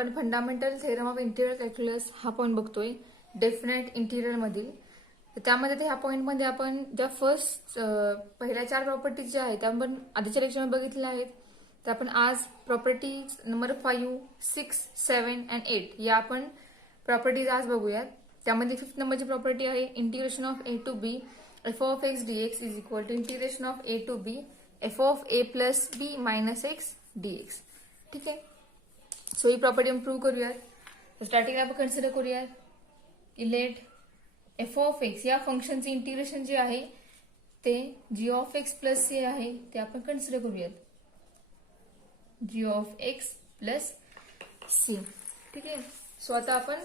आपण fundamental theorem of interior calculus हा point बघतोय डेफिनेट इंटिरियर मधील. तर त्यामध्ये ह्या पॉईंटमध्ये आपण ज्या पहिल्या 4 प्रॉपर्टीज ज्या आहेत त्या आपण आधीच्या लेक्चरमध्ये बघितल्या आहेत. तर आपण आज प्रॉपर्टीज नंबर 5, 6, 7 and 8 या आपण प्रॉपर्टीज आज बघूयात. त्यामध्ये 5th नंबरची प्रॉपर्टी आहे integration of a to b f of x dx is equal to integration of a to b f of a plus b minus x dx. ठीक आहे. So ही प्रॉपर्टी आपण प्रूव्ह करूयात. स्टार्टिंगला आपण कन्सिडर करूयात की लेट एफ ऑफ एक्स या फंक्शनचे इंटिग्रेशन जे आहे ते जी ऑफ एक्स प्लस सी आहे ते आपण कन्सिडर करूयात. जी ऑफ एक्स प्लस सी. ठीक आहे. सो आता आपण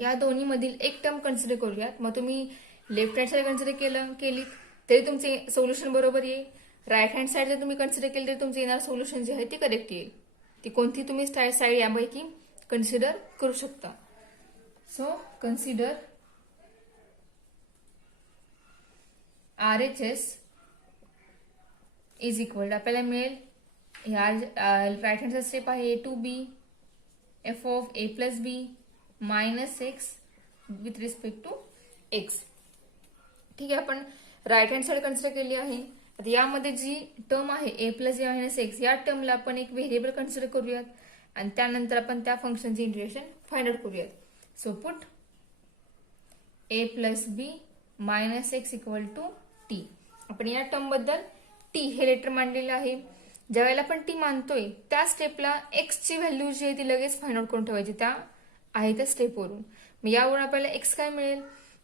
या दोन्ही मधील एक टर्म कन्सिडर करूयात. मग तुम्ही लेफ्ट हँड साइड कन्सिडर केली तरी तुमचे सोल्युशन बरोबर येईल. राईट हँड साइड जर तुम्ही कन्सिडर केली तरी तुमचे येणार सोल्युशन जे आहे ते करेक्ट येईल. ती कोणती तुम्ही साइड यापैकी कन्सिडर करू शकता. So consider RHS is equal आपल्याला मिळेल ह्या राईट हँड साइड स्टेप आहे a to b f of a plus b minus x with respect to x. ठीक आहे. आपण राईट हँड साइड कन्सिडर केली आहे. आता यामध्ये जी टर्म आहे a plus b minus x या टर्मला आपण एक व्हेरिएबल कन्सिडर करूयात आणि त्यानंतर आपण त्या फंक्शनचे इंटिग्रेशन फाइंड आउट करूयात. So put a plus b minus x equal to t. आपण या टर्म बद्दल t हे लेटर मांडलेलं आहे. ज्या वेळेला आपण t मानतोय त्या स्टेपला x ची व्हॅल्यू जी आहे ती लगेच फाइंड आउट करून ठेवायची त्या आहे त्या स्टेपवरून. मग यावरून आपल्याला x काय मिळेल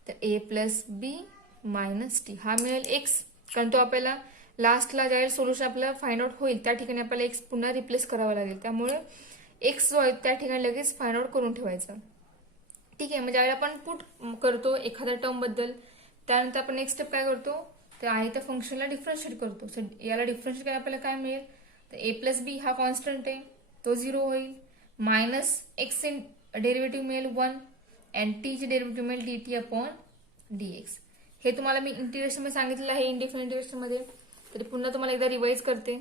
तर a plus b minus t हा मिळेल x. कारण तो आपल्याला लास्टला ज्यावेळेला सोल्युशन आपल्याला फाइंड आउट होईल त्या ठिकाणी आपल्याला x पुन्हा रिप्लेस करावा लागेल. त्यामुळे x जो आहे त्या ठिकाणी लगेच फाइंड आउट करून ठेवायचा. ठीक आहे. म्हणजे ज्यावेळेला आपण पुट करतो एखाद्या टर्म बद्दल त्यानंतर आपण नेक्स्ट स्टेप काय करतो तर आहे त्या फंक्शनला डिफरन्शिएट करतो. सो याला डिफरन्शिएट करायला आपल्याला काय मिळेल तर a प्लस b हा कॉन्स्टंट आहे तो 0 होईल. मायनस x इन डेरिव्हेटिव्ह मिळेल 1 अँड t चे डेरिव्हेटिव्ह मिळेल dt अपॉन dx. हे तुम्हाला मी इंटिग्रेशन मध्ये सांगितलेलं आहे इंडिफरंट इंटिग्रेशन मध्ये. तरी पुन्हा तुम्हाला एकदा रिवाइज करते.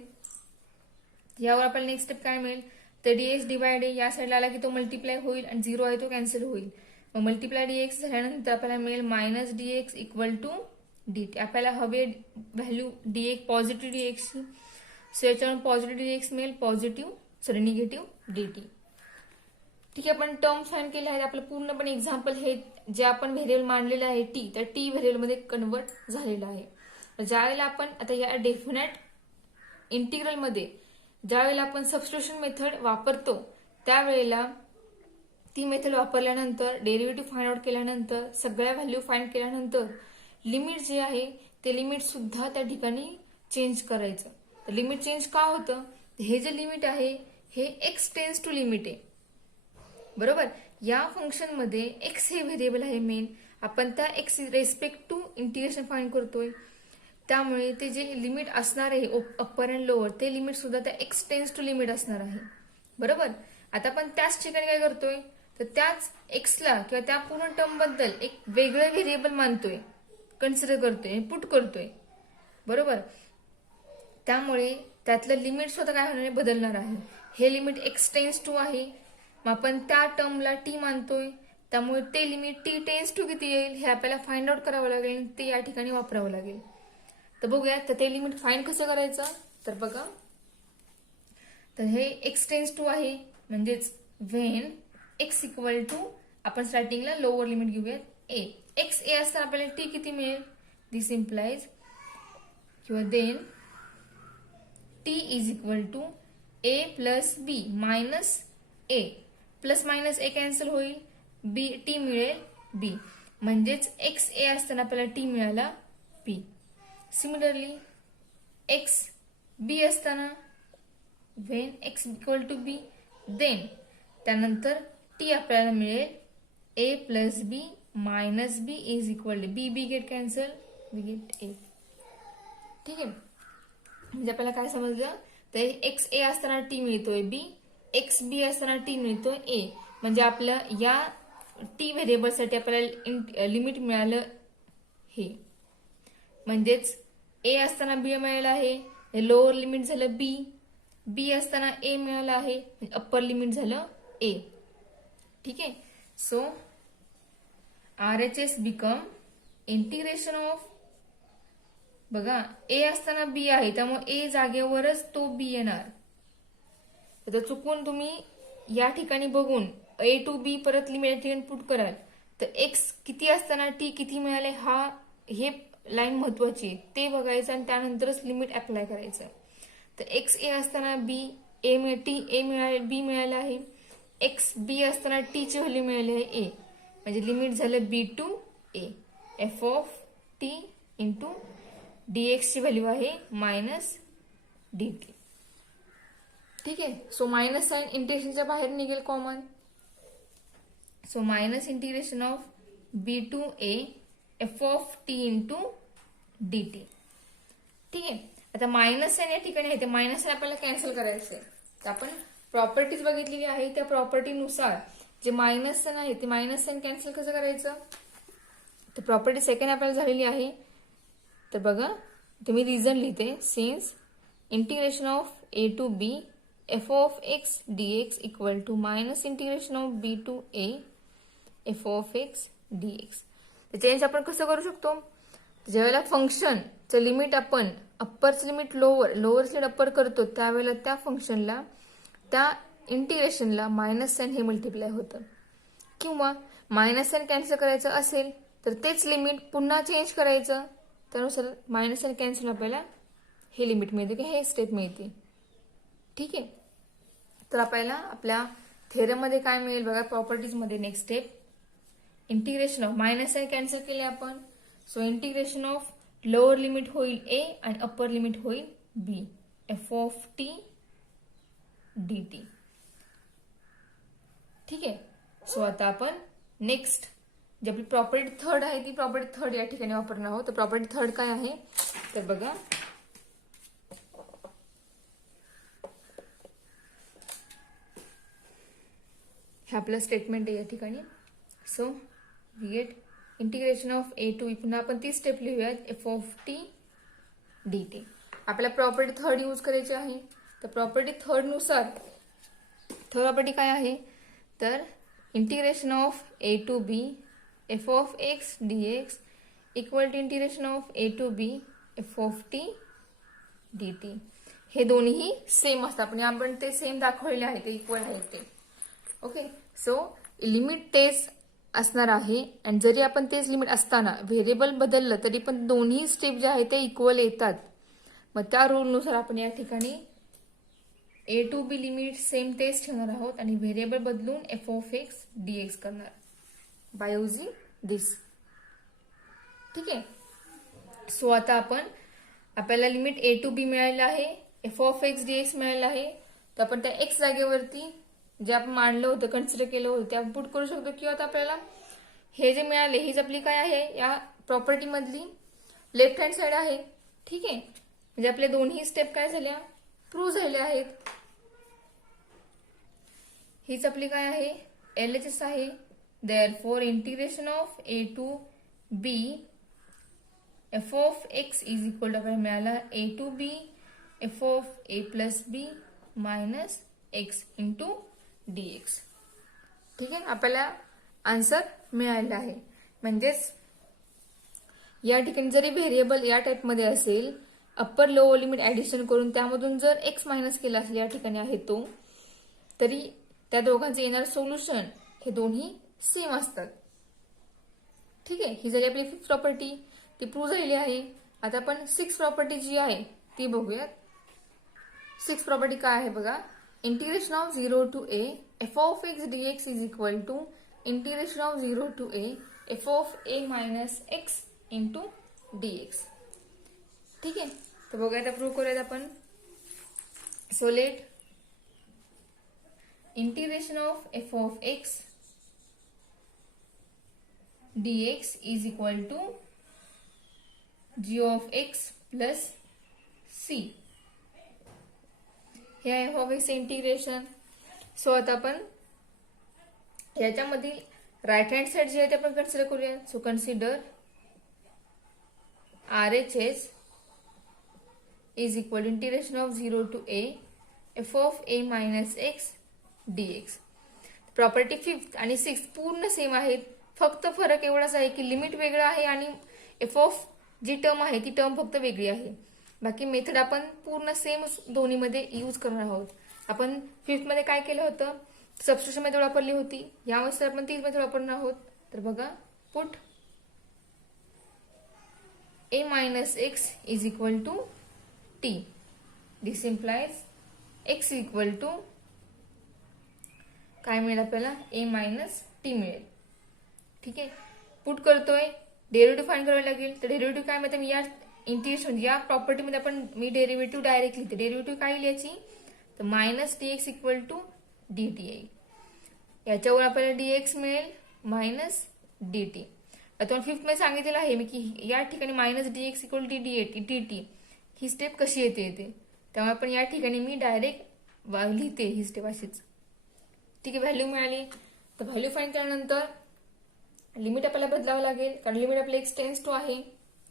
यावर आपल्याला नेक्स्ट स्टेप काय मिळेल तर dx डिवाइड आहे या साईडला आला की तो मल्टिप्लाय होईल आणि 0 आहे तो कॅन्सल होईल. मग मल्टिप्लाय dx झाल्यानंतर आपल्याला मिळेल minus dx equal to dt. आपल्याला हवे व्हॅल्यू dx पॉझिटिव्ह dx ची. सो याच्यावर पॉझिटिव्ह dx मिळेल निगेटिव्ह dt. ठीक आहे. आपण टर्म फाइंड केले आहेत. आपलं पूर्णपणे एक्झाम्पल हे जे आपण व्हेरिएबल मांडलेलं आहे t तर t व्हेरिएबल मध्ये कन्वर्ट झालेलं आहे. ज्यावेळेला आपण आता या डेफिनेट इंटिग्रल मध्ये ज्यावेळेला आपण सबस्टिट्यूशन मेथड वापरतो त्यावेळेला ती मेथड वापरल्यानंतर डेरिव्हेटिव्ह फाइंड आउट केल्यानंतर सगळ्या व्हॅल्यू फाइंड केल्यानंतर लिमिट जे आहे ते लिमिट सुद्धा त्या ठिकाणी चेंज करायचं. तर लिमिट चेंज का होतं हे जे लिमिट आहे हे एक्स टेन्स टू लिमिट आहे. बरोबर. या फंक्शन मध्ये एक्स हे व्हेरिएबल आहे मेन. आपण त्या x respect to integration find करतोय. त्यामुळे ते जे लिमिट असणार आहे अप्पर अँड लोअर ते लिमिट सुद्धा त्या एक्स टेन्स टू लिमिट असणार आहे. बरोबर. आता आपण त्याच ठिकाणी काय करतोय तर त्याच एक्सला किंवा त्या पूर्ण टर्म बद्दल एक वेगळं व्हेरिएबल मानतोय कन्सिडर करतोय पुट करतोय. बरोबर. त्यामुळे त्यातलं लिमिट स्वतः काय होणार बदलणार आहे. हे लिमिट एक्स टेन्स टू आहे. मग आपण त्या टर्मला टी मानतोय त्यामुळे ते लिमिट टी टेन्स टू किती येईल हे आपल्याला फाइंड आउट करावं लागेल. ते या ठिकाणी वापरावं लागेल. तर बघूया तर ते लिमिट फाइंड कसं करायचं तर बघा तर हे एक्स टेन्स टू आहे म्हणजेच व्हेन एक्स इक्वल टू आपण स्टार्टिंगला लोअर लिमिट घेऊयात ए. एक्स ए असताना आपल्याला टी किती मिळेल दिस इम्प्लाइज किंवा then t is equal to a plus b minus a. Plus minus a cancel होईल बी टी मिळेल बी म्हणजेच एक्स ए असताना आपल्याला टी मिळाला बी. सिमिलरली एक्स बी असताना when x equal to b then त्यानंतर टी आपल्याला मिळेल a plus b minus b is equal to b. B get cancel b get a. ठीक आहे. म्हणजे आपल्याला काय समजलं तर एक्स ए असताना टी मिळतोय बी एक्स बी असताना टी मिळतोय ए. म्हणजे आपल्या या टी व्हेरिएबलसाठी आपल्याला लिमिट मिळालं हे. म्हणजेच ए असताना बी मिळालं आहे हे लोअर लिमिट झालं बी. बी असताना ए मिळालं आहे अप्पर लिमिट झालं ए. ठीक आहे. So RHS become integration of, बघा ए असताना बी आहे त्यामुळे ए जागेवरच तो बी येणार. तर चुकून तुम्ही या ठिकाणी बघून ए टू बी परत लिमिट पुट कराल तर एक्स किती असताना टी किती मिळाले हे लाईन महत्वाची आहे ते बघायचं आणि त्यानंतरच लिमिट अप्लाय करायचं. तर एक्स ए असताना बी बी मिळालं आहे, एक्स बी असताना टी ची व्हॅल्यू मिळाली आहे ए, म्हणजे लिमिट झालं b to a. F of t into dx ची व्हॅल्यू आहे मायनस डी टी. ठीक आहे. सो मायनस साइन इंटिग्रेशनच्या बाहेर निघेल common. So minus integration of b to a f of t into d t. ठीक आहे. आता मायनस साइन या ठिकाणी आहे ते मायनस साइन आपल्याला कॅन्सल करायचं आहे. तर आपण प्रॉपर्टीज बघितलेली आहे त्या प्रॉपर्टीनुसार जे मायनस साइन आहे ते मायनस साइन कॅन्सल कसं करायचं. तर प्रॉपर्टी सेकंड आपल्याला झालेली आहे. तर बघा तुम्ही रिझन लिहिते, since integration of a to b f of x dx equal to minus integration of b to a f of x dx. तर चेंज आपण कसं करू शकतो. ज्यावेळेला फंक्शनचं लिमिट आपण अप्परचं लिमिट लोअरचं लिमिट अप्पर करतो त्यावेळेला त्या फंक्शनला त्या इंटिग्रेशनला मायनस साइन हे मल्टिप्लाय होतं. किंवा मायनस साइन कॅन्सल करायचं असेल तर तेच लिमिट पुन्हा चेंज करायचं, त्यानुसार मायनस साइन कॅन्सल आपल्याला हे लिमिट मिळते की हे स्टेप मिळते. ठीक आहे. तर आपल्याला आपल्या थेरममध्ये काय मिळेल बघा, प्रॉपर्टीजमध्ये next step integration of minus sign cancel केले आपण. So integration of lower limit होईल ए आणि अप्पर लिमिट होईल b f of t d t. ठीक आहे. सो आता आपण नेक्स्ट जी आपली प्रॉपर्टी थर्ड आहे ती प्रॉपर्टी थर्ड या ठिकाणी वापरणार आहोत. तर प्रॉपर्टी थर्ड काय आहे तर बघा, हे आपलं स्टेटमेंट आहे या ठिकाणी. So we get integration of a to, पुन्हा आपण ती स्टेप लिहूयात f of t d t. आपल्याला प्रॉपर्टी थर्ड यूज करायची आहे. तर प्रॉपर्टी थर्ड नुसार थर्ड प्रॉपर्टी काय आहे तर integration of a to b f of x dx equal to integration of a to b f of t d t. हे दोन्ही सेम असतात, आपण ते सेम दाखवलेले आहे, ते इक्वल आहे ते. ओके. सो लिमिट तेच असणार आहे आणि जरी आपण तेच लिमिट असताना व्हेरिएबल बदललं तरी पण दोन्ही स्टेप जे आहे ते इक्वल येतात. मग त्या रूलनुसार आपण या ठिकाणी ए टू बी लिमिट सेम तेच ठेवणार आहोत आणि व्हेरिएबल बदलून एफ ऑफ एक्स डीएक्स करणार बाय युजिंग दिस. ठीक आहे. सो आता आपल्याला लिमिट ए टू बी मिळालेलं आहे, एफ ऑफ एक्स डीएक्स मिळालेलं आहे. तर आपण त्या एक्स जागेवरती जे आपण मांडलं होतं कन्सिडर केलं होतं ते आपण पुट करू शकतो. किंवा आता आपल्याला हे जे मिळाले हीच आपली काय आहे या प्रॉपर्टी मधली लेफ्ट हँड साइड आहे. ठीक आहे. म्हणजे आपल्या दोन्ही स्टेप काय झाल्या प्रूव्ह झालेल्या आहेत. हीच आपली काय आहे LHS आहे. Therefore integration of a to b f of x is equal to आपल्याला मिळाला a to b f of a plus b minus x into dx. ठीक आहे. आपल्याला आन्सर मिळालेला आहे. म्हणजेच या ठिकाणी जरी व्हेरिएबल या टाइपमध्ये असेल अप्पर लोअर लिमिट ऍडिशन करून त्यामधून जर एक्स मायनस केला असेल या ठिकाणी आहे तो, तरी त्या दोघांचे येणार सोल्युशन हे दोन्ही सेम असतात. ठीक आहे. ही झाली आपली फिफ्थ प्रॉपर्टी, ती प्रूव्ह झालेली आहे. आता आपण सिक्स प्रॉपर्टी जी आहे ती बघूयात. सिक्स प्रॉपर्टी काय आहे बघा, integration of 0 to a f of x dx is equal to integration of 0 to a f of a minus x into dx. ठीक आहे. तर बघूया आता प्रूव्ह करूयात आपण. So let integration of f of x dx is equal to g of x plus c. हे आहे f of x integration. So आता आपण याच्यामधील राईट हँड साइड जे आहे ते आपण कन्सिडर करूया. So consider RHS is equal to integration of 0 to a f of a minus x dx. Property 5th आणि 6th पूर्ण सेम आहेत. फक्त फरक एवढाच आहे की लिमिट वेगळं आहे आणि एफ ऑफ जी टर्म आहे ती टर्म फक्त वेगळी आहे. बाकी मेथड आपण पूर्ण सेम दोन्हीमध्ये यूज करणार आहोत. आपण 5th मध्ये काय केलं होतं, सबस्टिट्यूशन मेथड वापरली होती. यामध्ये आपण तीच मेथड वापरणार आहोत. तर बघा, put a minus x is equal to t. This implies x equal to काय मिळेल आपल्याला, a मायनस टी मिळेल. ठीक आहे, पुट करतोय, डेरिव्हेटिव्ह फाइंड करावे लागेल. तर डेरिव्हेटिव्ह काय माहिती, मी या इंटिग्रेशन या प्रॉपर्टीमध्ये मी डेरिव्हेटिव्ह डायरेक्ट लिहिते. डेरिव्हेटिव्ह काय लिहायची, तर minus d x equal to d t येईल. याच्यावर आपल्याला dx मिळेल मायनस डी टी. आता 5th मध्ये सांगितलेलं आहे मी की या ठिकाणी minus d x equal t d t ही स्टेप कशी येते. त्यामुळे आपण या ठिकाणी मी डायरेक्ट लिहिते ही स्टेप अशीच. ठीक आहे, व्हॅल्यू मिळाली. तर व्हॅल्यू फाइंड केल्यानंतर लिमिट आपल्याला बदलावं लागेल, कारण लिमिट आपलं x टेन्स टू आहे.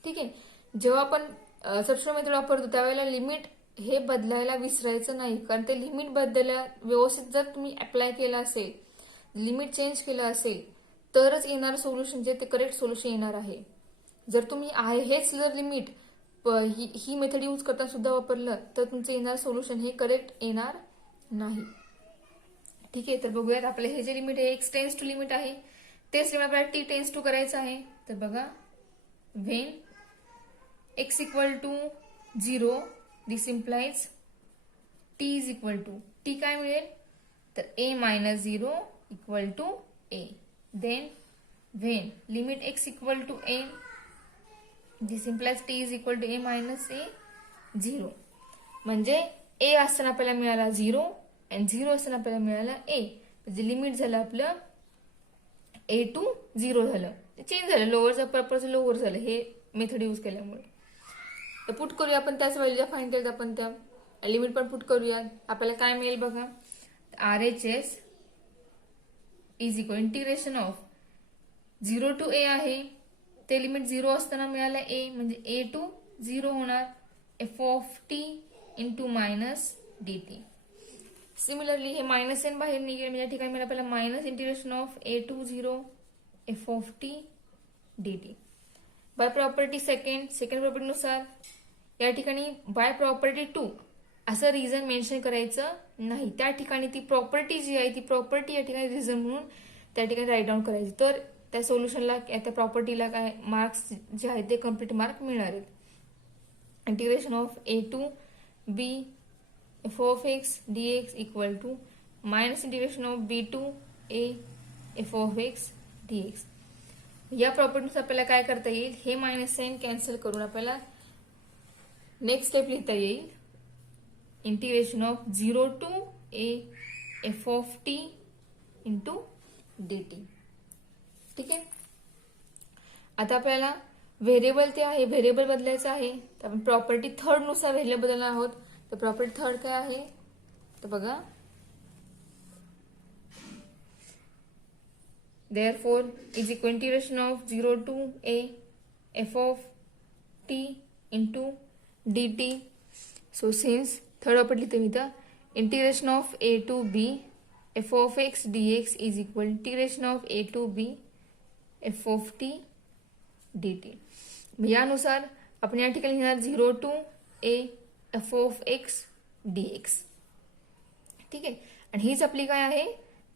ठीक आहे, जेव्हा आपण सबस्टिट्यूशन मेथड वापरतो त्यावेळेला लिमिट हे बदलायला विसरायचं नाही, कारण ते लिमिट बदलायला व्यवस्थित जर तुम्ही अप्लाय केलं असेल, लिमिट चेंज केलं असेल, तरच येणार सोल्युशन जे ते करेक्ट सोल्युशन येणार आहे. जर तुम्ही हेच जर लिमिट ही मेथड यूज करताना सुद्धा वापरलं तर तुमचं येणार सोल्युशन हे करेक्ट येणार नाही. ठीक आहे, तर बघूयात आपलं हे जे लिमिट आहे x टेन्स टू लिमिट आहे, तेच लिमिट आपल्याला t टेन्स टू करायचं आहे. तर बघा, when x equal to 0 this implies t is equal to, t काय मिळेल, तर a minus 0 equal to a. Then when limit x equal to a, this implies t is equal to a minus a 0. म्हणजे a असताना आपल्याला मिळाला 0 आणि 0 असताना आपल्याला मिळाला a. म्हणजे लिमिट झालं आपलं a टू 0 झालं, चेंज झालं, लोअरचं अप्परचं लोअर झालं हे मेथड यूज केल्यामुळे. तर पुट करूया आपण त्याच व्हॅल्यू ज्या फाइंड केलं आपण त्या लिमिट पण पुट करूया. आपल्याला काय मिळेल बघा, RHS is equal integration of 0 to a आहे, ते लिमिट 0 असताना मिळालं a, म्हणजे a टू 0 होणार f of t into minus d t. Similarly हे मायनस एन बाहेर निघेल, म्हणजे या ठिकाणी मला आपल्याला minus integration of a to 0 f of t d t. By property second प्रॉपर्टीनुसार या ठिकाणी बाय प्रॉपर्टी 2 असं रिझन मेन्शन करायचं नाही. त्या ठिकाणी ती प्रॉपर्टी जी आहे ती प्रॉपर्टी या ठिकाणी रिझन म्हणून त्या ठिकाणी राईट डाऊन करायची. तर त्या सोल्युशनला त्या प्रॉपर्टीला काय मार्क्स जे आहेत ते कम्प्लीट मार्क मिळणार आहेत. Integration of a to b f of x dx equal to minus integration of b to a f of x dx. या प्रॉपर्टीनुसार आपल्याला काय करता येईल, हे मायनस साइन कॅन्सल करून आपल्याला नेक्स्ट स्टेप लिहिता येईल, integration of 0 to a f of t into d t. ठीक आहे, आता आपल्याला व्हेरिएबल ते आहे, व्हेरिएबल बदलायचं आहे. तर आपण प्रॉपर्टी थर्ड नुसार व्हेरिएबल बदलणार आहोत. तर प्रॉपर्टी थर्ड काय आहे, तर बघा, therefore is equal integration of 0 to a f of t into dt. So since third property लिहिते मी तर integration of a to b f of x dx is equal integration of a to b f of t dt. यानुसार आपण या ठिकाणी लिहिणार 0 to a f of x dx. ठीक आहे, आणि हीच आपली काय आहे,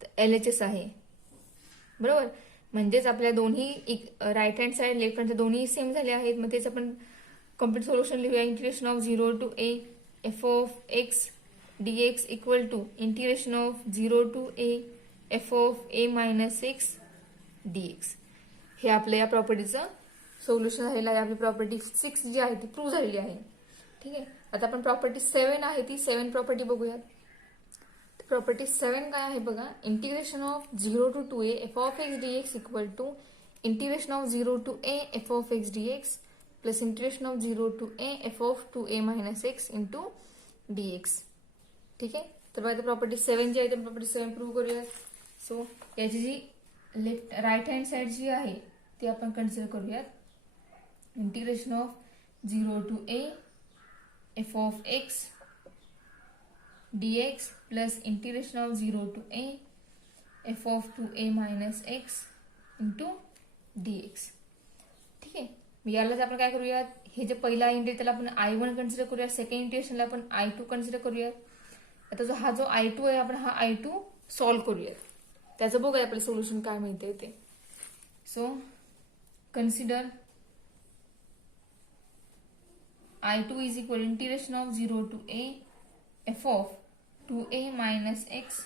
तर LHS आहे. बरोबर, म्हणजेच आपल्या दोन्ही right hand side left hand दोन्ही सेम झाले आहेत. मग तेच आपण कम्प्लीट सोल्युशन लिहूया. Integration of 0 to a f of x dx equal to integration of 0 to a f of a minus x dx. हे आपल्या या प्रॉपर्टीचं सोल्युशन झालेलं आहे. आपली प्रॉपर्टी 6 जी आहे ती प्रूव्ह झालेली आहे. ठीक आहे, आता आपण प्रॉपर्टी 7 आहे ती 7 प्रॉपर्टी बघूयात. प्रॉपर्टी 7 काय आहे बघा, integration of 0 to 2a f of x dx equal to integration of 0 to a f of x dx plus integration of 0 to a f of 2a minus x into dx. ठीक आहे, तर बघा property 7 जी आहे ती property 7 prove करूया. So याची जी left right hand side जी आहे ती आपण कन्सिडर करूयात. Integration of 0 to a f of x dx plus integration of 0 to a f of 2a minus x into dx. ठीक आहे. यालाच आपण काय करूयात, हे जे पहिला इंटिग्रेशन त्याला आपण I1 कन्सिडर करूयात, सेकंड इंटिग्रेशनला आपण I2 कन्सिडर करूयात. आता जो I2 आहे आपण हा I2 सॉल्व्ह करूयात. त्याचं बघूया आपलं सोल्युशन काय मिळते ते. So consider I2 is equal integration of 0 to a f of 2a minus x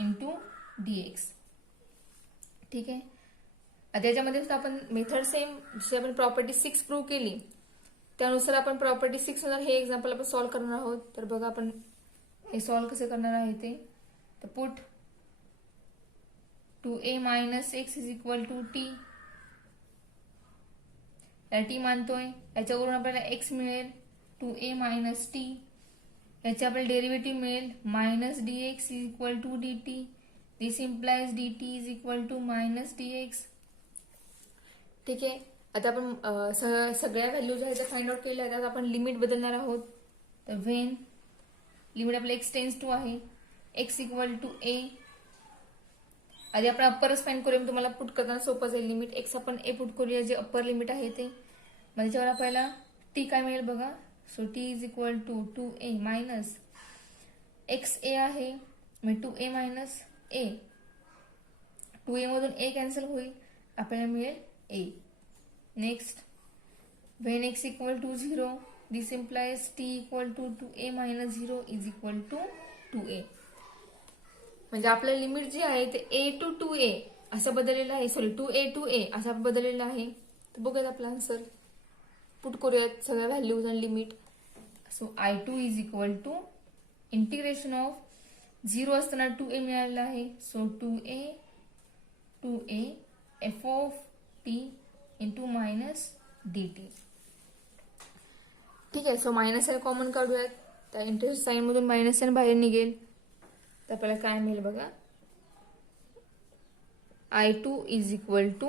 into dx. ठीक आहे. आता याच्यामध्ये आपण मेथड सेम जशी आपण प्रॉपर्टी 6 प्रूव्ह केली त्यानुसार आपण प्रॉपर्टी 6 नुसार हे एक्झाम्पल आपण सॉल्व्ह करणार आहोत. तर बघा आपण हे सॉल्व्ह कसे करणार आहे ते. तर put 2a minus x is equal to t. याला टी मानतोय, याच्यावरून आपल्याला एक्स मिळेल 2a मायनस टी. याचे आपल्याला डेरिव्हेटिव्ह मिळेल minus dx is equal to dt. This implies dt is equal to minus dx. ठीक आहे. आता आपण सगळ्या व्हॅल्यूज आहेत त्या फाइंड आउट केल्या. आता आपण लिमिट बदलणार आहोत. तर व्हेन लिमिट आपलं x टेन्स टू आहे x इक्वल टू a. आधी आपण अप्परच फाइंड करूया, तुम्हाला पुट करताना सोपं जाईल. लिमिट x आपण a पुट करूया जे अप्पर लिमिट आहे ते. मग त्याच्यावर आपल्याला t काय मिळेल बघा. So t is equal to 2a minus x a आहे मग 2a मायनस a. 2a मधून a कॅन्सल होईल, आपल्याला मिळेल a. Next when x equal to 0 this implies t equal to 2a minus 0 is equal to 2a. म्हणजे आपलं limit जी आहे ते a टू 2a असं बदललेलं आहे. सॉरी 2a टू a असं बदललेलं आहे. तर बघूयात आपला आन्सर. पुट करूयात सगळ्या व्हॅल्यूज आणि limit. So I2 is equal to integration of 0 असताना 2a मिळालेला आहे. So 2a f of t into minus dt. ठीक आहे. सो मायनस साइन कॉमन काढूयात. त्या इंटरेस्ट साइन मधून मायनस साइन बाहेर निघेल. तर आपल्याला काय मिळेल बघा. I2 is equal to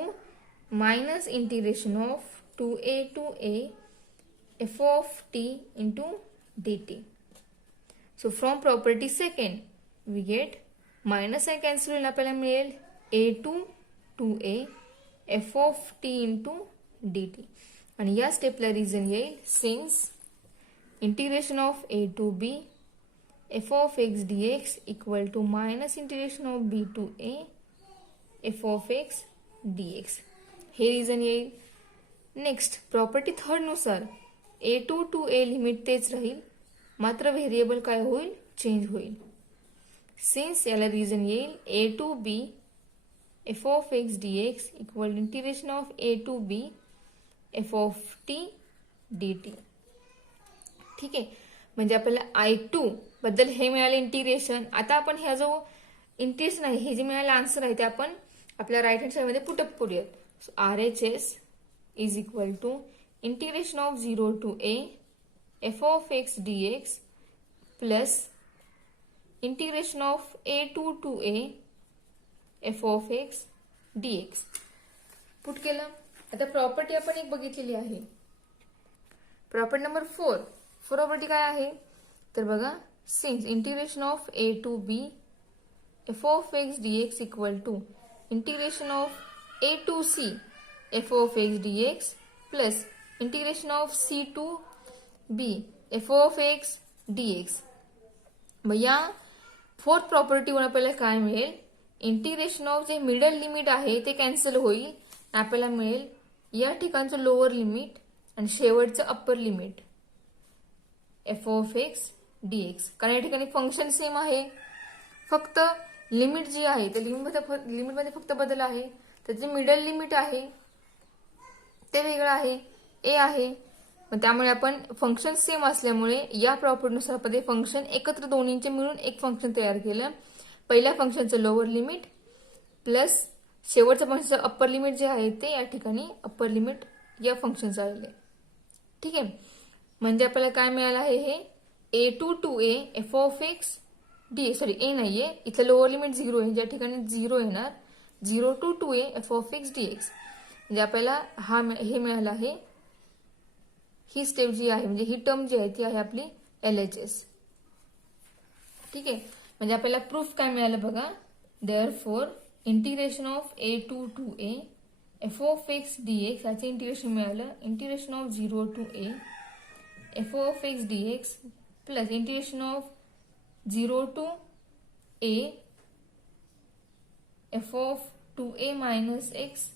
minus integration of 2a to a f of t into dt. So from property second we get minus sign cancel होईल, आपल्याला मिळेल a to 2a f of t into dt. आणि या स्टेपला reason येईल since integration of a to b f of x dx equal to minus integration of b to a f of x dx. हे reason येईल. Next property third नुसार a to 2a limit तेच राहील, मात्र variable काय होईल, change होईल. Since याला रिझन येईल a to b f of x dx equal integration of a to b f of t dt. ठीक आहे. म्हणजे आपल्याला I2 बद्दल हे मिळाले इंटिग्रेशन. आता आपण ह्या जो इंटिग्रेशन आहे हे जे मिळाले आन्सर आहे ते आपण आपल्या राईट हँड साइड मध्ये पुटअप करूयात. So RHS is equal to integration of 0 to a f of x dx plus integration of a to 2a f of x dx. Put केलं. आता प्रॉपर्टी आपण एक बघितलेली आहे. प्रॉपर्टी नंबर 4 प्रॉपर्टी काय आहे तर बघा. Since integration of a to b f of x dx equal to integration of a to c f of x dx plus integration of c to b f of x dx. मग या fourth प्रॉपर्टीवर आपल्याला काय मिळेल, integration of जे middle limit आहे ते cancel होईल. आपल्याला मिळेल या ठिकाणचं लोअर लिमिट आणि शेवटचं upper limit f of x dx. कारण या ठिकाणी फंक्शन सेम आहे, फक्त लिमिट जी आहे त्या लिमिटमध्ये फक्त बदल आहे. तर जे मिडल लिमिट आहे ते वेगळं आहे, a आहे. त्यामुळे आपण फंक्शन सेम असल्यामुळे या प्रॉपर्टीनुसार आपण ते फंक्शन एकत्र दोन्हींचे मिळून एक फंक्शन तयार केलं. पहिल्या फंक्शनचं लोअर लिमिट प्लस शेवटचं फंक्शनचं अप्पर लिमिट जे आहे ते या ठिकाणी अप्पर लिमिट या फंक्शनचं आहे. ठीक आहे. म्हणजे आपल्याला काय मिळालं आहे, हे a to 2a f of x dx. Sorry a नाहीये, इथलं लोअर लिमिट 0 आहे, ज्या ठिकाणी 0 येणार 0 to 2a f of x dx. म्हणजे आपल्याला हे मिळालं आहे. ही स्टेप जी आहे म्हणजे ही टर्म जी आहे ती आहे आपली LHS. ठीक आहे. म्हणजे आपल्याला प्रूफ काय मिळालं बघा. Therefore integration of a to two a f of x d x याचे इंटिग्रेशन मिळालं integration of 0 to a f of x d x plus integration of 0 to a f of 2a minus x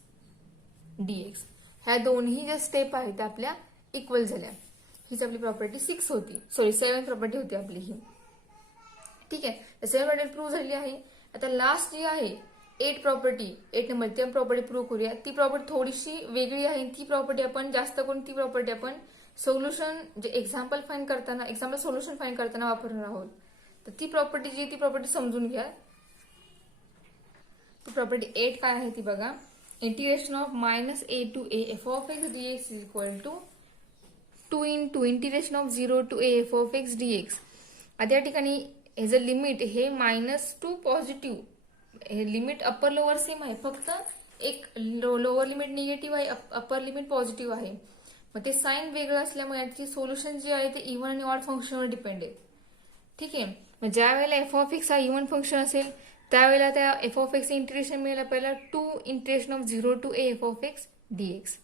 d x. ह्या दोन्ही ज्या step आहेत त्या आपल्या equal झाल्या. हीच आपली प्रॉपर्टी 6 होती, सॉरी 7 प्रॉपर्टी होती आपली ही. ठीक आहे, 7 प्रॉपर्टी प्रूव्ह झाली आहे. आता लास्ट जी आहे 8 प्रॉपर्टी, 8 नंबर ती प्रॉपर्टी प्रूव्ह करूया. ती प्रॉपर्टी थोडीशी वेगळी आहे. ती प्रॉपर्टी आपण जास्त करून ती प्रॉपर्टी आपण सोल्युशन जे एक्झाम्पल फाइंड करताना एक्झाम्पल सोल्युशन फाइंड करताना वापरणार आहोत. तर ती प्रॉपर्टी जी ती प्रॉपर्टी समजून घ्या. ती प्रॉपर्टी 8 काय आहे ती बघा. Integration of minus a to a f of x d x is equal to 2 into integration of 0 to a f of x d x. आता या ठिकाणी हे जे लिमिट हे -2 पॉझिटिव्ह, हे लिमिट अप्पर लोअर सेम आहे, फक्त एक लोअर लिमिट निगेटिव्ह आहे, अप्पर लिमिट पॉझिटिव्ह आहे. मग ते साइन वेगळं असल्यामुळे याची सोल्युशन जे आहे ते इव्हन आणि ऑड फंक्शनवर डिपेंड आहे. ठीक आहे, मग ज्या वेळेला एफ ऑफ एक्स हा इव्हन फंक्शन असेल त्यावेळेला त्या एफ ऑफ एक्स इंटिग्रेशन मिळालं पहिला 2 integration of 0 to a f of x d x.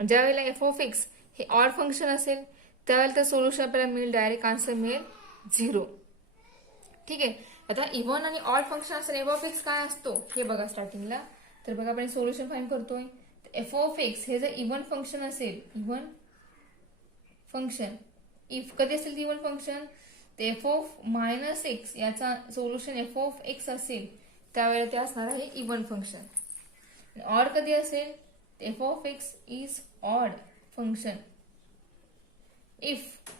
ज्या वेळेला एफ ऑफ एक्स हे ऑड फंक्शन असेल त्यावेळेला त्या सोल्युशन आपल्याला मिळेल डायरेक्ट आन्सर मिळेल 0. ठीक आहे, आता इव्हन आणि ऑड फंक्शन असेल एफ ऑफ एक्स काय असतो हे बघा स्टार्टिंगला. तर बघा आपण सोल्युशन फाइंड करतोय. एफ ऑफ एक्स हे जर इव्हन फंक्शन असेल, इव्हन फंक्शन इफ कधी असेल even function F of minus x याचा सोल्युशन एफ ऑफ एक्स असेल त्यावेळेला ते असणार आहे इव्हन फंक्शन. ऑड कधी असेल f of x is odd function if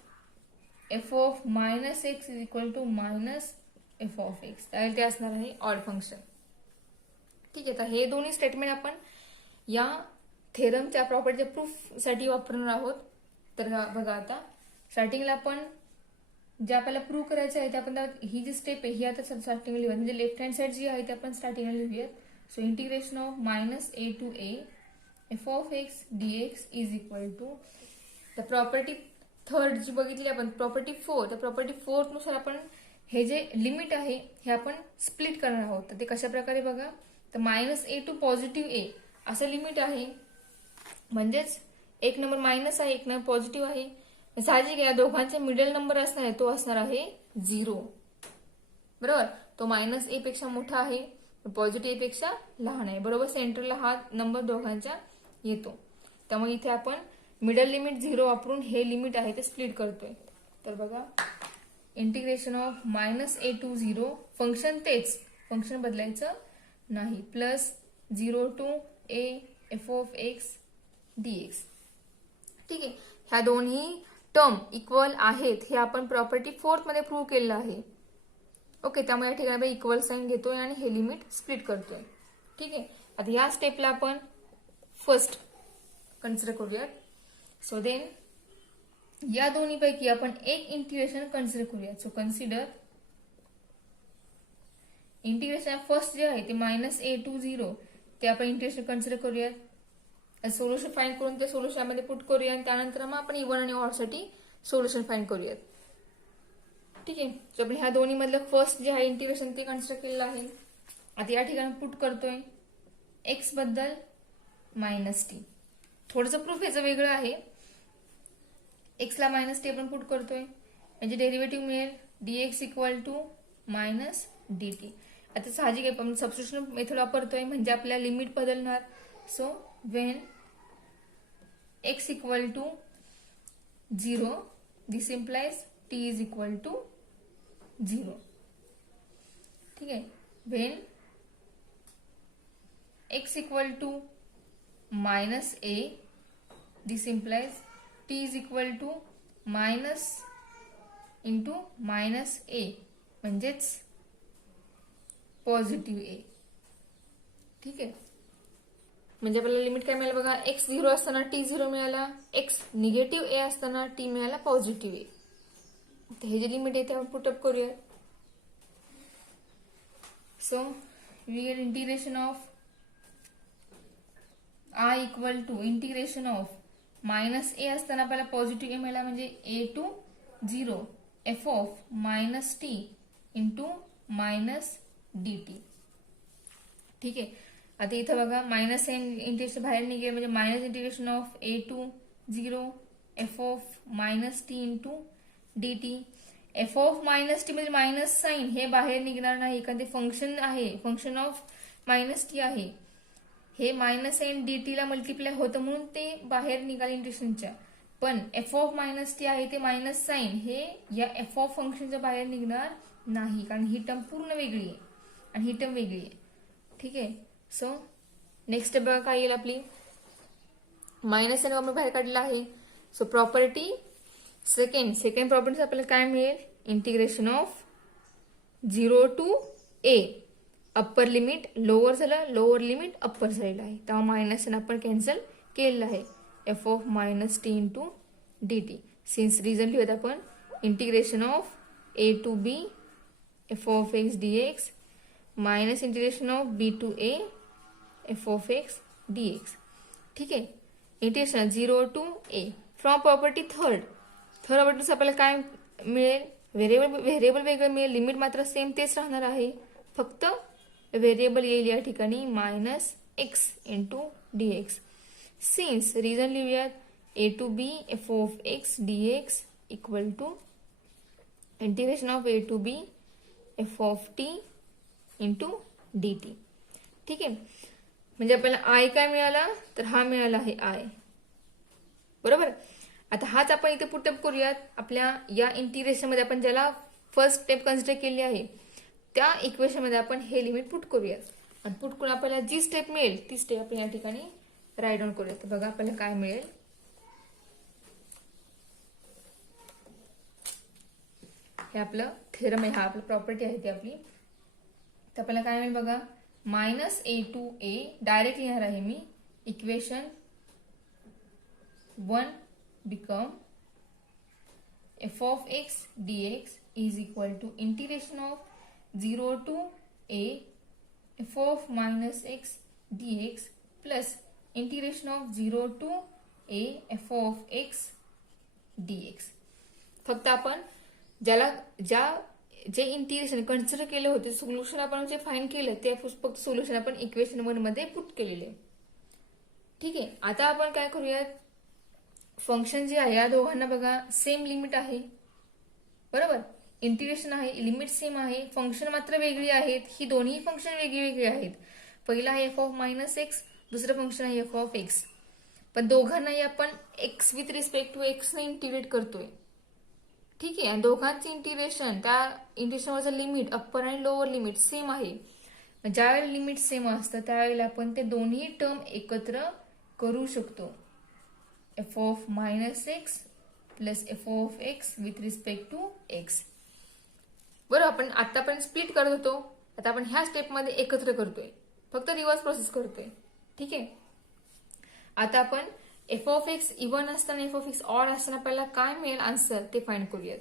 f of minus x is equal to minus f of x त्यावेळेला ते असणार आहे ऑड फंक्शन. ठीक आहे, तर हे दोन्ही स्टेटमेंट आपण या थेरमच्या प्रॉपर्टीच्या प्रूफ साठी वापरणार आहोत. तर बघा आता स्टार्टिंगला आपण जे आपल्याला प्रूव्ह करायचं आहे ते आपण ही जी स्टेप आहे ही आता स्टार्टिंगला लिहूया, म्हणजे लेफ्ट हँड साइड जी आहे ती आपण स्टार्टिंगला लिहूयात. So integration of minus a to a f of x d x is equal to the property third जी बघितली आपण प्रॉपर्टी 4, त्या प्रॉपर्टी 4 नुसार आपण हे जे लिमिट आहे हे आपण स्प्लिट करणार आहोत. तर ते कशा प्रकारे बघा. तर मायनस ए टू पॉझिटिव्ह ए असं लिमिट आहे, म्हणजेच एक नंबर मायनस आहे एक नंबर पॉझिटिव्ह आहे. साहजिक या दोघांचे मिडल नंबर असणार आहे तो असणार आहे 0. बरोबर, तो मायनस ए पेक्षा मोठा आहे पॉझिटिव्ह ए पेक्षा लहान आहे. बरोबर, सेंटरला हा नंबर दोघांच्या येतो. त्यामुळे इथे आपण मिडल लिमिट 0 वापरून हे लिमिट आहे ते स्प्लिट करतोय. तर बघा integration of minus a to 0 function तेच, फंक्शन बदलायचं नाही, plus 0 to a f of x d x. ठीक आहे, ह्या दोन्ही टर्म इक्वल आहेत हे आपण प्रॉपर्टी 4 मध्ये प्रूव्ह केलेलं आहे. ओके, त्यामुळे या ठिकाणी आपण इक्वल साइन घेतोय आणि हे लिमिट स्प्लिट करतोय. ठीक आहे, आता या स्टेपला आपण फर्स्ट कन्सिडर करूयात. सो देन या दोन्हीपैकी आपण एक इंटिग्रेशन कन्सिडर करूयात. सो कन्सिडर इंटिग्रेशन फर्स्ट जे आहे ते मायनस ए टू 0 ते आपण इंटिग्रेशन कन्सिडर करूयात. सोल्युशन फाइंड करून ते सोल्युशन मध्ये पुट करूया आणि त्यानंतर मग आपण इव्हन आणि ऑड साठी सोल्युशन फाइंड करूयात. ठीक आहे, सो आपण ह्या दोन्ही मधलं फर्स्ट जे आहे इंटिग्रेशन ते कन्सिडर केलेलं आहे. आता या ठिकाणी पुट करतोय एक्स बद्दल मायनस टी. थोडंसं प्रूफ याचं वेगळं आहे. एक्सला मायनस टी आपण पुट करतोय म्हणजे डेरिव्हेटिव्ह मिळेल d x equal to minus d t. आता साहजिक आहे आपण सबस्टिट्यूशन मेथड वापरतोय म्हणजे आपल्या लिमिट बदलणार. So when x equal to 0 this implies t is equal to 0. ठीक आहे, when x equal to minus a this implies t is equal to minus into minus a म्हणजेच पॉझिटिव्ह a. ठीक आहे, म्हणजे आपल्याला लिमिट काय मिळालं बघा. एक्स 0 असताना टी 0 मिळाला, एक्स निगेटिव्ह ए असताना टी मिळाला पॉझिटिव्ह ए. तर हे जे लिमिट आहे ते आपण पुटअप करूया. So we get integration of I equal to integration of minus a असताना आपल्याला पॉझिटिव्ह ए मिळाला म्हणजे a to 0 f of minus t into minus d t. ठीक आहे. आता इथं बघा मायनस इंटिग्रेशन बाहेर निघेल म्हणजे minus integration of a to 0 f of minus t into d t. F of minus t म्हणजे मायनस साईन हे बाहेर निघणार नाही कारण ते फंक्शन आहे, फंक्शन ऑफ मायनस टी आहे. हे मायनस साईन डी टी ला मल्टिप्लाय होतं म्हणून ते बाहेर निघाले इंटिग्रेशनच्या. पण एफ ऑफ मायनस टी आहे ते मायनस साईन हे या एफ ऑफ फंक्शनच्या बाहेर निघणार नाही कारण ही टर्म पूर्ण वेगळी आहे आणि ही टर्म वेगळी आहे. ठीक आहे. सो नेक्स्ट बघा काय येईल आपली मायनस साईन आपण बाहेर काढला आहे. सो प्रॉपर्टी सेकंड प्रॉपर्टी आपल्याला काय मिळेल integration of 0 to a upper limit lower झालं, लोअर लिमिट अप्पर झालेलं आहे तेव्हा मायनस साईन आपण कॅन्सल केलेलं आहे. F of minus t into d t. Since reason लिहूयात आपण integration of a to b f of x d x minus integration of b to a f of x d x. ठीक आहे. Integration 0 to a from property third प्रॉपर्टीचं आपल्याला काय मिळेल variable वेगळं मिळेल, लिमिट मात्र सेम तेच राहणार आहे, फक्त व्हेरिएबल येईल या ठिकाणी minus x into d x. Since reason लिहूयात a to b f of x d x equal to integration of a to b f of t into d t. ठीक आहे. म्हणजे आपल्याला आय काय मिळाला तर हा मिळाला आहे आय. बरोबर. आता हाच आपण इथे पुटअप करूयात आपल्या या इंटिग्रेशन मध्ये आपण ज्याला फर्स्ट स्टेप कन्सिडर केली आहे त्या इक्वेशन मध्ये आपण हे लिमिट पुट करूयात आणि पुट करून आपल्याला जी स्टेप मिळेल ती स्टेप आपण या ठिकाणी राईट डाऊन करूयात. बघा आपल्याला काय मिळेल. हे आपलं थेरम आहे, हा आपलं प्रॉपर्टी आहे ती आपली. तर आपल्याला काय मिळेल बघा minus a to a direct लिहिणार आहे मी equation 1 become f of x dx is equal to integration of 0 to a f of minus x dx plus integration of 0 to a f of x dx. फक्त आपण जे integration consider केले होते solution आपण जे फाइंड केलं ते फक्त सोल्युशन आपण इक्वेशन 1 मध्ये पुट केलेले. ठीक आहे. आता आपण काय करूयात फंक्शन जे आहे या दोघांना बघा सेम लिमिट आहे. बरोबर. इंटिग्रेशन आहे, लिमिट सेम आहे, फंक्शन मात्र वेगळी आहेत. ही दोन्ही फंक्शन वेगळी आहेत. पहिला आहे एफ ऑफ मायनस एक्स, दुसरं फंक्शन आहे एफ ऑफ एक्स. पण दोघांनाही आपण x with respect to x ने इंटिग्रेट करतोय. ठीक आहे. आणि दोघांचे इंटिग्रेशन त्या इंटिग्रेशनवरचं लिमिट अप्पर आणि लोअर लिमिट सेम आहे. ज्यावेळेला लिमिट सेम असतं त्यावेळेला आपण ते दोन्ही टर्म एकत्र करू शकतो. F of minus x plus f of x with respect to x. बरोबर. आपण आतापर्यंत स्प्लिट करत होतो, आता आपण ह्या स्टेपमध्ये एकत्र करतोय, फक्त रिव्हर्स प्रोसेस करतोय. ठीक आहे. आता आपण एफ ऑफ एक्स इव्हन असताना एफ ऑफ एक्स ऑड असताना आपल्याला काय मिळेल आन्सर ते फाइंड करूयात.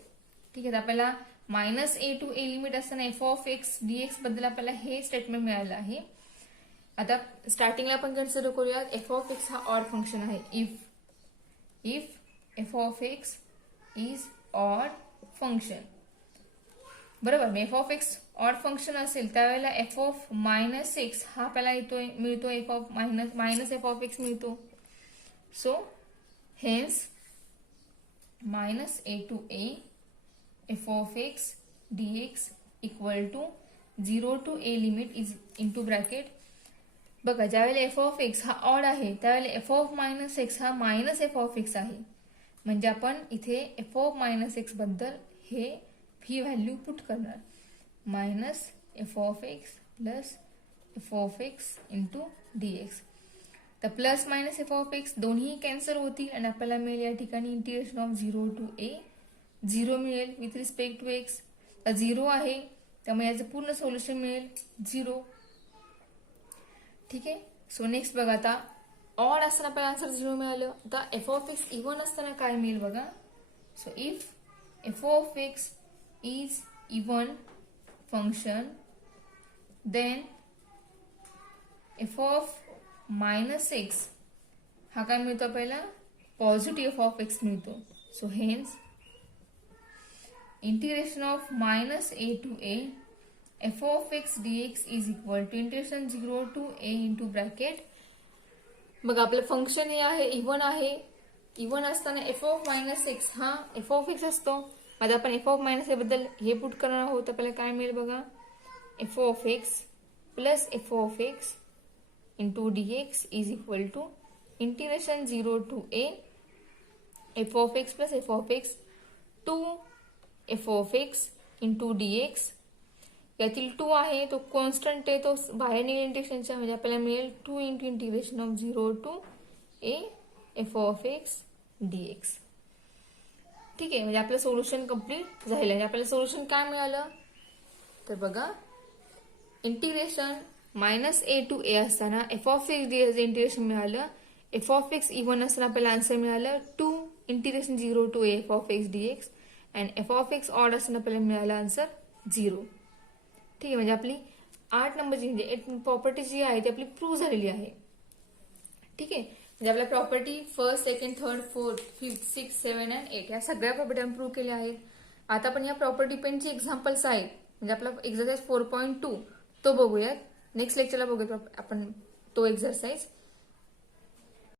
ठीक आहे. आपल्याला minus a to a limit असताना एफ ऑफ एक्स डीएक्स बद्दल आपल्याला हे स्टेटमेंट मिळालं आहे. आता स्टार्टिंगला आपण कन्सिडर करूयात एफ ऑफ एक्स हा ऑड फंक्शन आहे. If f of x is odd function. बरोबर. F of x odd function असेल त्यावेळेला एफ ऑफ मायनस एक्स हा आपल्याला मिळतो f of minus f of x मिळतो. So hence minus a to a f of x dx equal to 0 to a limit is into bracket. बघा ज्यावेळेला f of x हा odd आहे त्यावेळेला f of minus x हा minus f of x आहे. म्हणजे आपण इथे एफ ऑफ मायनस एक्स बद्दल ही व्हॅल्यू पुट करणार minus f of x plus f of x into dx. तर plus minus f of x दोन्ही कॅन्सल होतील आणि आपल्याला मिळेल या ठिकाणी इंटिग्रेशन ऑफ 0 टू ए. 0 मिळेल विथ रिस्पेक्ट टू एक्स. 0 आहे त्यामुळे याचं पूर्ण सोल्युशन मिळेल 0. ठीक आहे. सो नेक्स्ट बघा आता ऑड असताना आपल्याला आन्सर 0 मिळालं. आता एफ ऑफ एक्स इव्हन असताना काय मिळेल बघा. So if f of x is even function then f of minus x हा काय मिळतो आपल्याला पॉझिटिव्ह एफ ऑफ एक्स मिळतो. So hence integration of minus a to a f of x dx is equal to integration 0 to a into bracket. बघा आपलं function हे आहे even आहे. इव्हन असताना एफ ऑफ मायनस एक्स हा f of x असतो. आता आपण एफ ऑफ मायनस बद्दल हे पुट करणार आहोत. आपल्याला काय मिळेल बघा, f of x plus f of x into dx is equal to integration 0 to a f of x plus f of x to f of x into dx. यातील 2 आहे तो कॉन्स्टंट आहे, तो बाहेर निघेल इंटिग्रेशनच्या, म्हणजे आपल्याला मिळेल 2 into integration of 0 to a f of x dx. ठीक आहे, म्हणजे आपलं सोल्युशन कम्प्लीट झालेलं आहे. आपल्याला सोल्युशन काय मिळालं तर बघा, इंटिग्रेशन -a टू a असताना f of x dx integration मिळालं. एफ ऑफ एक्स इव्हन असताना आपल्याला आन्सर मिळालं 2 integration 0 to a f of x dx. And f of x odd असताना आपल्याला मिळालं आन्सर 0. ठीक आहे, म्हणजे आपली 8 नंबरची म्हणजे प्रॉपर्टी जी आहे ती आपली प्रूव्ह झालेली आहे. ठीक आहे, म्हणजे आपल्या property first, second, third, fourth, fifth, 6, 7 and 8 या सगळ्या प्रॉपर्टी आपण प्रूव्ह केल्या आहेत. आता आपण या प्रॉपर्टी पेनची एक्झाम्पल्स आहेत, म्हणजे आपला एक्सरसाइज 4.2 तो बघूयात. नेक्स्ट लेक्चरला बघूयात आपण तो एक्सरसाइज.